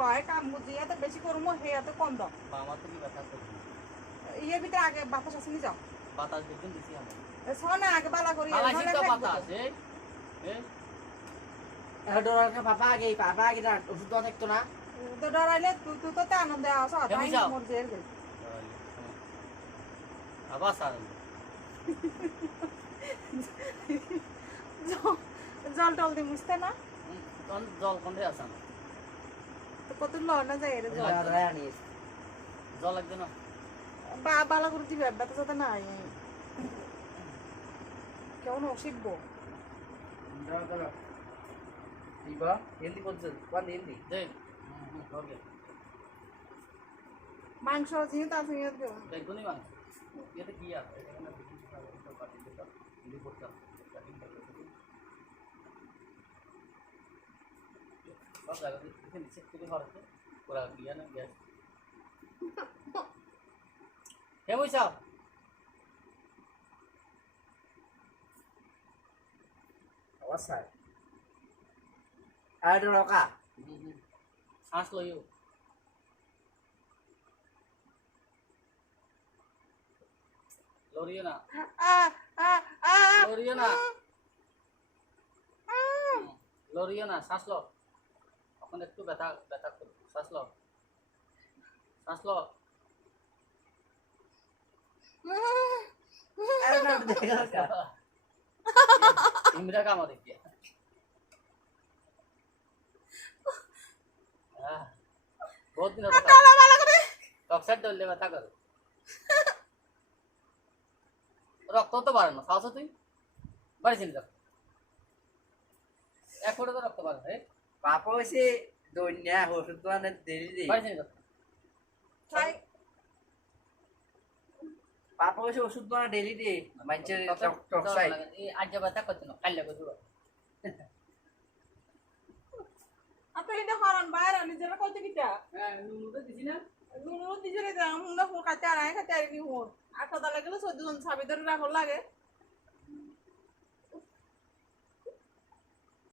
কয় কাম বুঝি এত বেশি করব হে এত কম দাও। তো কি ইয়ে ভিতরে আগে বাতাস আছে নি যাও। বাতাস দেখুন দিছি আমি। শোনে আগে বালা করি বাতাস এ আগে আগে ওষুধ না। তো ডরাইলে তুই তুই তো আনন্দ আস এমনি মোর জেল গেল। আবার সার জল টল দিয়ে মুছতে না? জল কোন데 আছে না। তো কত ল না যায় এর জল? জল লাগবে না। বা বালা করে দিবে ব্যথা সাথে নাই। কেমন অসিব্য দিবা হিন্দি বলছেন। কোন হিন্দি দে ওকে। মাংস যেহেতু আছে ইয়ে দেখুনি মানে এতে কি আছে? এখানে করতে ya misal awas saya ada loka aslo yuk Loriana. na ah, ah. Loriana. Loriana, saslo. এখন একটু ব্যথা ব্যথা করো শ্বাস লো শ্বাস লো দেখা ইমরা কামা দেখি বহুত দিন টক্সাইড ধরলে ব্যথা করে। রক্ত তো বাড়ে না খাওয়াছো তুই। বাড়িছিলি রক্ত এক ফোটা তো রক্ত বাড়ে রে পাপা হইছে দৈন্যা ওষুধ দেওয়া দেরি দি বাড়িছিলি রক্ত খাই পাপা হইছে ওষুধ দেওয়া ডেলি দি মানুষের টক্সাইড আজ ব্যথা করছে না কাল্লা করে দিবো আপনি এটা হরন বাইরে নিজেরা কইতে কিটা হ্যাঁ নুনুটা দিছি না হুঙ্গা হুঁ কাতে আর আয় কাতে আর কি হুঁ আটা দালা গেলে সদ্য সাবি রাখল লাগে